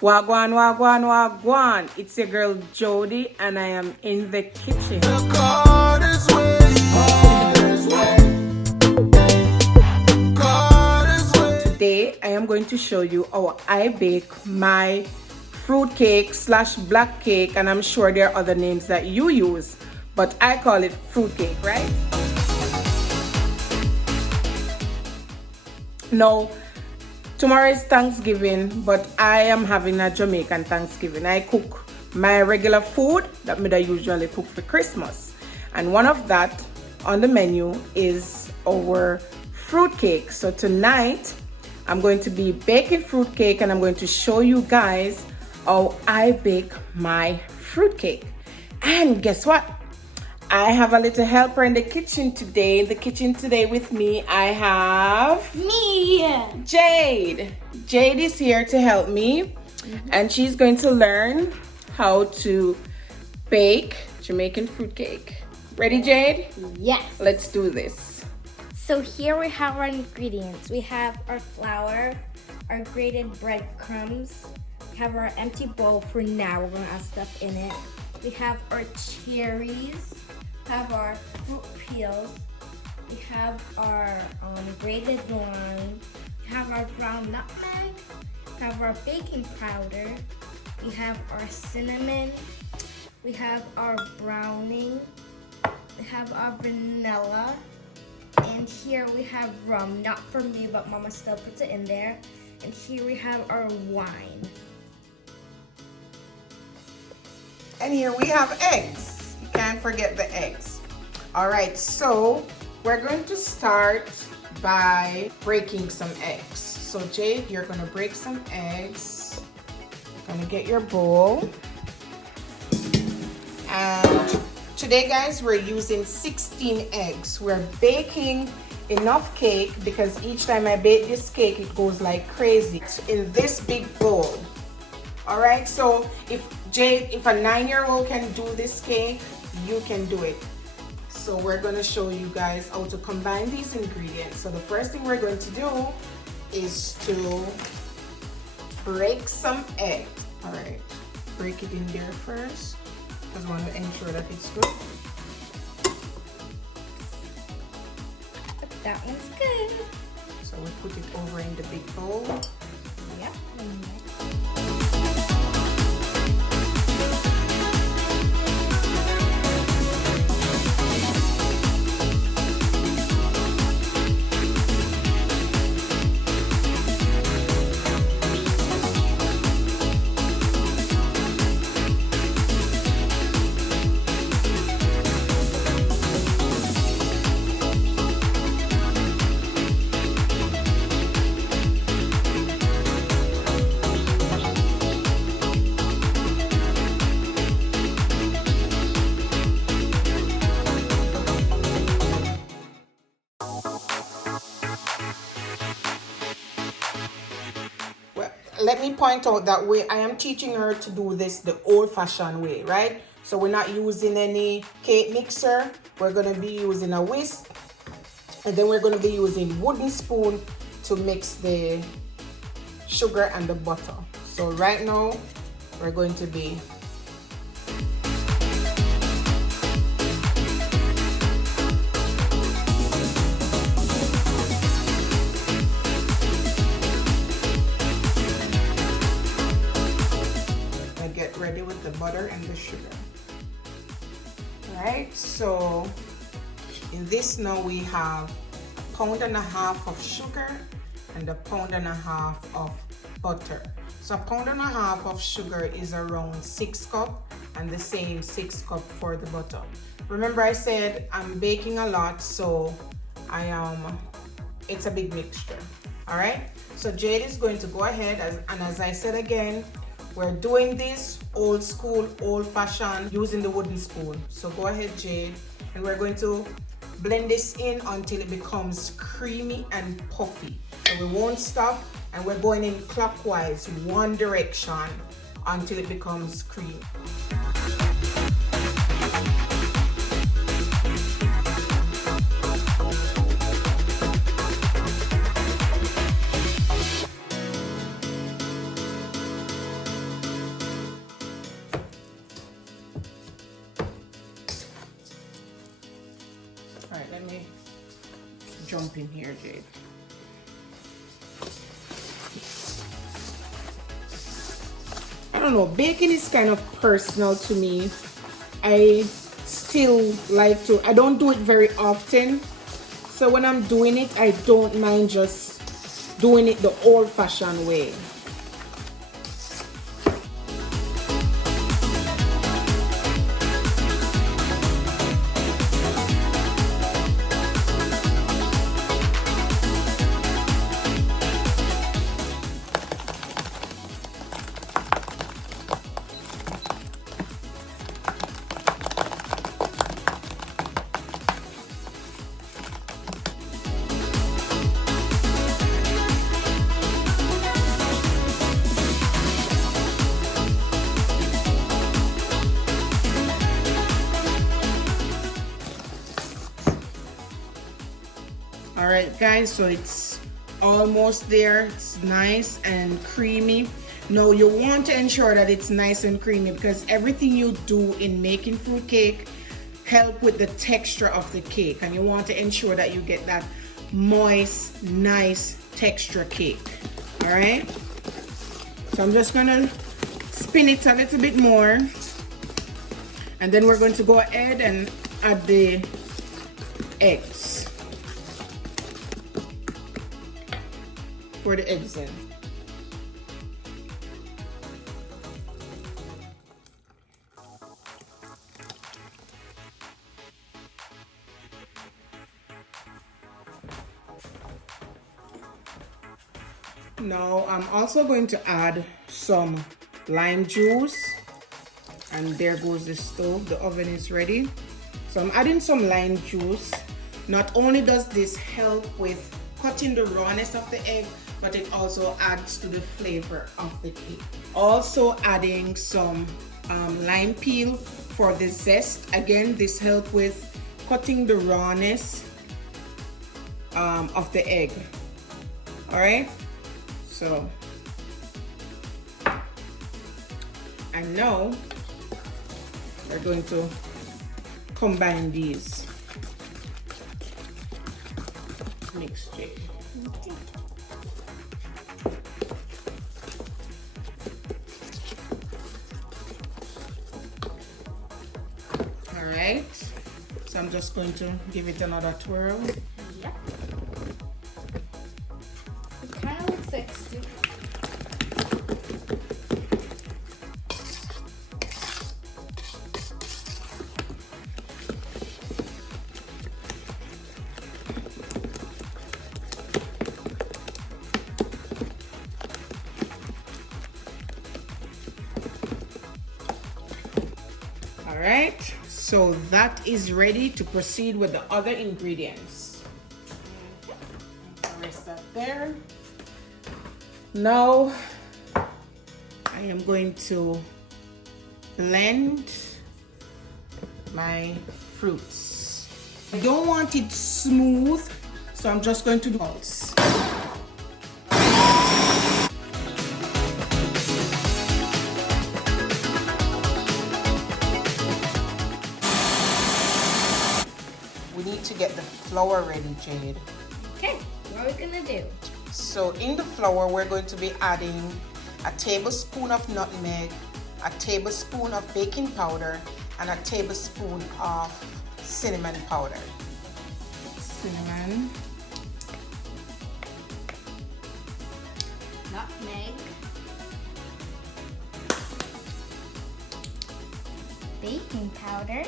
Wagwan, wagwan, wagwan. It's your girl Jody, and I am in the kitchen. Today, I am going to show you how I bake my fruit cake slash black cake, and I'm sure there are other names that you use, but I call it fruit cake, right? Now, tomorrow is Thanksgiving, but I am having a Jamaican Thanksgiving. I cook my regular food that I usually cook for Christmas. And one of that on the menu is our fruit cake. So tonight, I'm going to be baking fruit cake, and I'm going to show you guys how I bake my fruit cake. And guess what? I have a little helper in the kitchen today. In the kitchen today with me, I have me, Jade. Jade is here to help me, and she's going to learn how to bake Jamaican fruit cake. Ready, Jade? Yes. Let's do this. So here we have our ingredients. We have our flour, our grated breadcrumbs. We have our empty bowl for now. We're gonna add stuff in it. We have our cherries. We have our fruit peels. We have our grated lime. We have our ground nutmeg. We have our baking powder. We have our cinnamon. We have our browning. We have our vanilla. And here we have rum, not for me, but Mama still puts it in there. And here we have our wine. And here we have eggs. You can't forget the eggs. All right, so we're going to start by breaking some eggs. So Jade, you're gonna break some eggs. You're gonna get your bowl. And today, guys, we're using 16 eggs. We're baking enough cake because each time I bake this cake, it goes like crazy in this big bowl. All right, so if a 9-year-old can do this cake, you can do it. So we're going to show you guys how to combine these ingredients. So the first thing we're going to do is to break some eggs. All right, break it in there first because we want to ensure that it's good. That one's good. So we put it over in the big bowl. Yep. Let me point out that I am teaching her to do this the old-fashioned way, right? So we're not using any cake mixer. We're going to be using a whisk, and then we're going to be using wooden spoon to mix the sugar and the butter. So right now, we're going to be ready with the butter and the sugar. All right, so in this now we have 1.5 pounds of sugar and 1.5 pounds of butter. So 1.5 pounds of sugar is around 6 cups, and the same 6 cups for the butter. Remember, I said I'm baking a lot, so it's a big mixture. All right, so Jade is going to go ahead and as I said again, we're doing this old school, old fashioned, using the wooden spoon. So go ahead, Jade, and we're going to blend this in until it becomes creamy and puffy. So we won't stop, and we're going in clockwise, one direction, until it becomes creamy. jump in here, Jade. I don't know, baking is kind of personal to me. I still like to, I don't do it very often. So when I'm doing it, I don't mind just doing it the old-fashioned way. All right, guys, so it's almost there. It's nice and creamy. Now you want to ensure that it's nice and creamy because everything you do in making fruit cake help with the texture of the cake, and you want to ensure that you get that moist, nice texture cake. All right, so I'm just gonna spin it a little bit more, and then we're going to go ahead and add the eggs. Pour the eggs in. Now I'm also going to add some lime juice, and there goes the stove. The oven is ready. So I'm adding some lime juice. Not only does this help with cutting the rawness of the egg, but it also adds to the flavor of the cake. Also adding some lime peel for the zest. Again, this helps with cutting the rawness of the egg. All right, so and now we're going to combine these. Mix it. All right, so I'm just going to give it another twirl. Yep. It kind of looks like soup. All right, so that is ready to proceed with the other ingredients. Rest that there. Now I am going to blend my fruits. I don't want it smooth, so I'm just going to do pulse. To get the flour ready, Jade. Okay, what are we gonna do? So in the flour, we're going to be adding a tablespoon of nutmeg, a tablespoon of baking powder, and a tablespoon of cinnamon powder. Cinnamon. Nutmeg. Baking powder.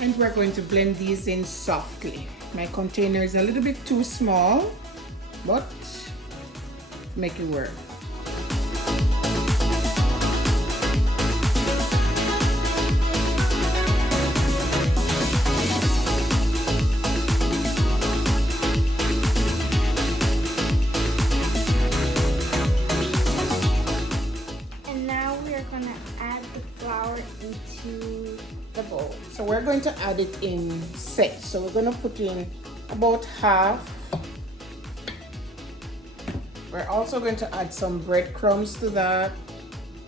And we're going to blend these in softly. My container is a little bit too small, but make it work. And now we're gonna add the flour into the bowl. So we're going to add it in sets. So we're going to put in about half. We're also going to add some breadcrumbs to that.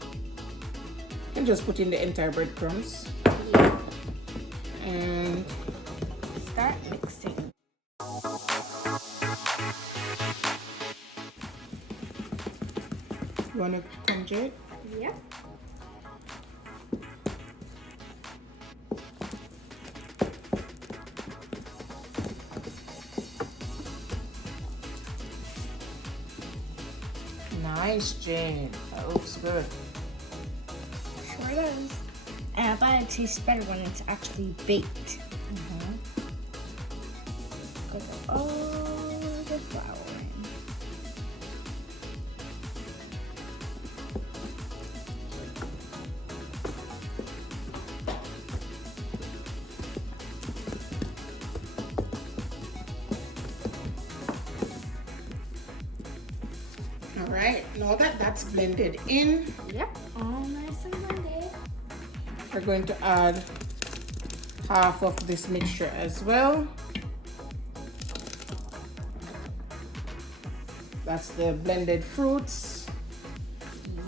You can just put in the entire breadcrumbs. Yeah. and start mixing. You wanna come, Jade? Yep. Nice, Jade. That looks good. Sure does. And I thought it tastes better when it's actually baked. Put all the flour in. All right, now that that's blended in, Yep, all nice and blended. we're going to add half of this mixture as well. That's the blended fruits.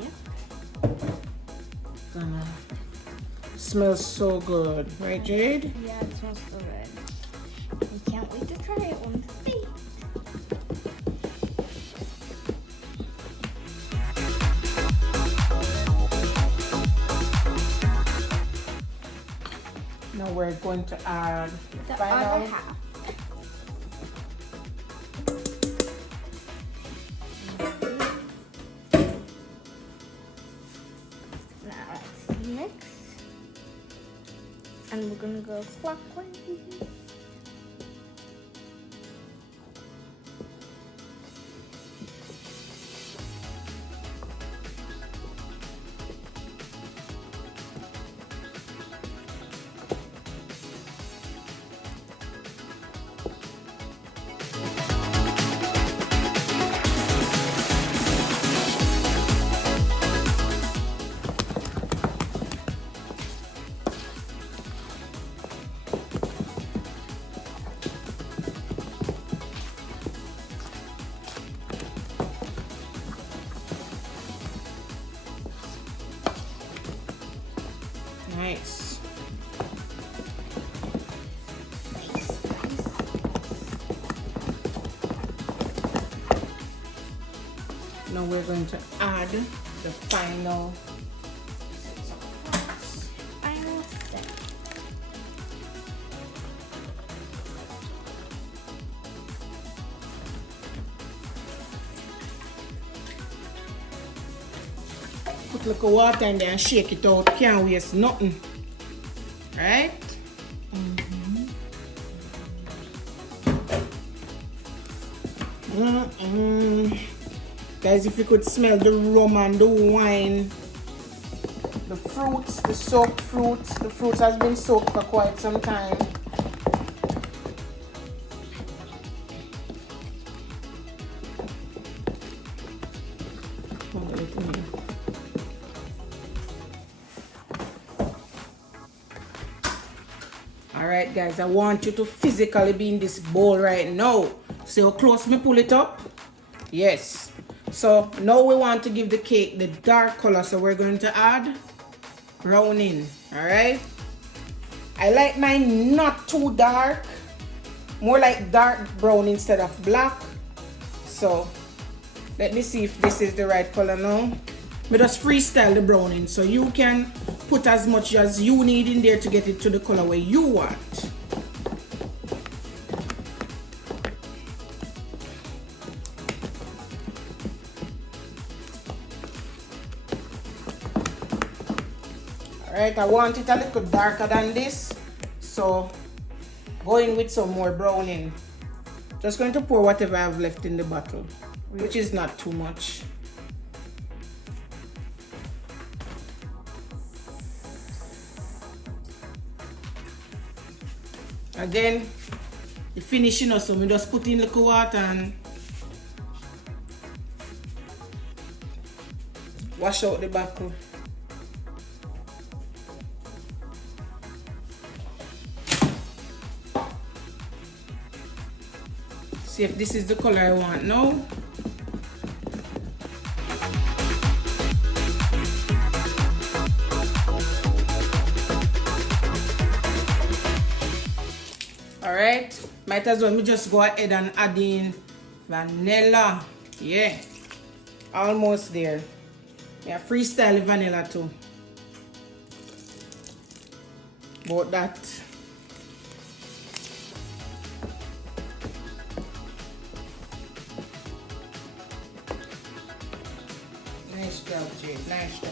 Yep. Gonna smell so good, right, Jade? Yeah, it smells so good. I can't wait to try it when it's baked. Now we're going to add The final other half. Now let's mix. And we're gonna go clockwise. Nice. Now we're going to add the final sets of fruits. Final step. Put a little water in there and shake it out. Can't waste nothing. Right? Guys, if you could smell the rum and the wine, the fruits, the soaked fruits. The fruits has been soaked for quite some time. Alright guys, I want you to physically be in this bowl right now. See how close me pull it up? Yes. So now we want to give the cake the dark color, so we're going to add browning. Alright? I like mine not too dark, more like dark brown instead of black. So let me see if this is the right color now. We just freestyle the browning, so you can put as much as you need in there to get it to the color where you want. Alright, I want it a little darker than this, so go in with some more browning. Just going to pour whatever I have left in the bottle, which is not too much. Again, the finishing also, we just put in little water and wash out the bottle. See if this is the color I want now. Alright, might as well me just go ahead and add in vanilla. Yeah, almost there. Yeah, freestyle vanilla too. About that. Nice job, Jade. Nice job.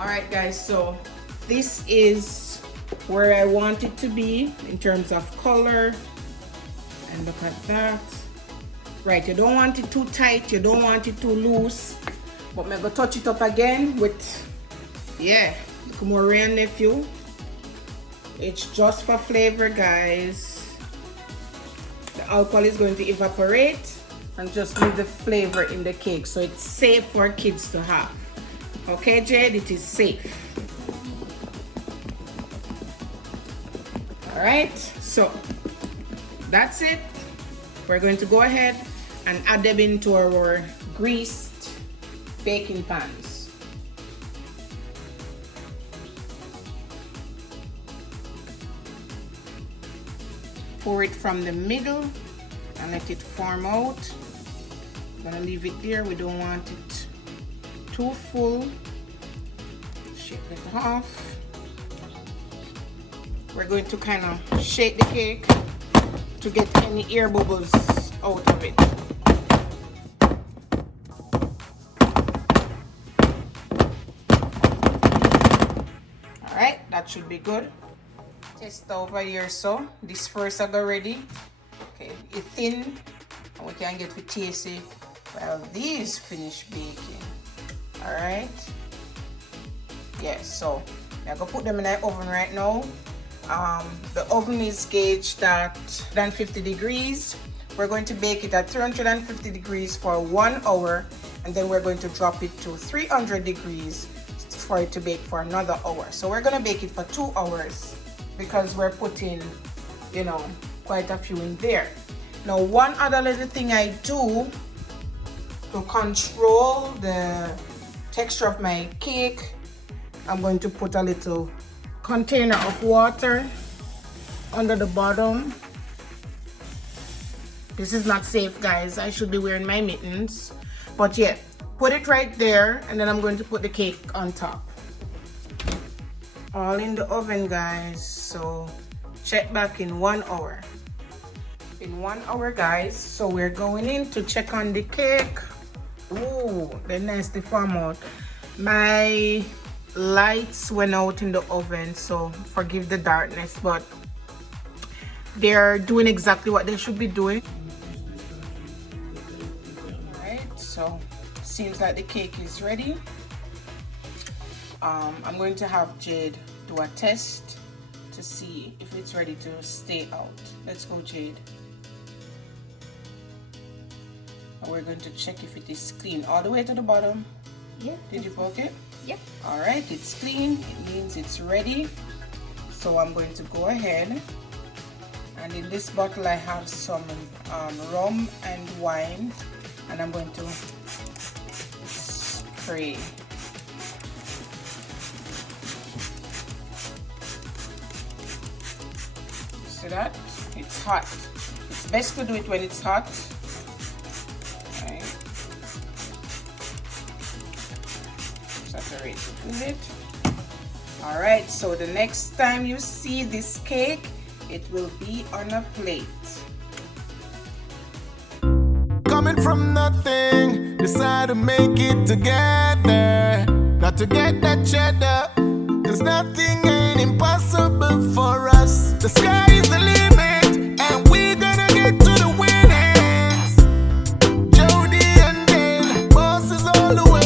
Alright guys, so this is where I want it to be in terms of color. And look at that. Right, you don't want it too tight, you don't want it too loose. But I'm gonna touch it up again with, yeah, look more real nephew. It's just for flavor, guys. The alcohol is going to evaporate and just leave the flavor in the cake, so it's safe for kids to have. Okay, Jade, it is safe. All right, so that's it. We're going to go ahead and add them into our greased baking pans. Pour it from the middle and let it form out. I'm gonna leave it there. We don't want it too full. Shake it off. We're going to kind of shake the cake to get any air bubbles out of it. Alright, that should be good. Test over here, so this first I got ready. Okay, it's thin and we can get to taste it while these finish baking. Alright. Yes, so I'm gonna put them in the oven right now. The oven is gauged at 350 degrees. We're going to bake it at 350 degrees for 1 hour, and then we're going to drop it to 300 degrees for it to bake for another hour. So we're gonna bake it for 2 hours because we're putting, you know, quite a few in there. Now, one other little thing I do to control the texture of my cake, I'm going to put a little container of water under the bottom. This is not safe, guys. I should be wearing my mittens, but yeah, put it right there, and then I'm going to put the cake on top. All in the oven, guys, so check back in 1 hour. In 1 hour, guys, so we're going in to check on the cake. Ooh, they're nicely formed out. My lights went out in the oven, so forgive the darkness, but they're doing exactly what they should be doing. Alright, so seems like the cake is ready. I'm going to have Jade do a test to see if it's ready to stay out. Let's go, Jade. And we're going to check if it is clean all the way to the bottom. Yeah. Did you poke it? Yep. All right, it's clean. It means it's ready. So I'm going to go ahead, and in this bottle I have some rum and wine, and I'm going to spray. See that? It's hot. It's best to do it when it's hot. Right. Saturate it with it. Alright, so the next time you see this cake, it will be on a plate. Coming from nothing, decide to make it together. Got to get that cheddar, cause nothing ain't impossible for us. The sky is the limit, and we're gonna get to the winnings. Jody and Dale, bosses all the way.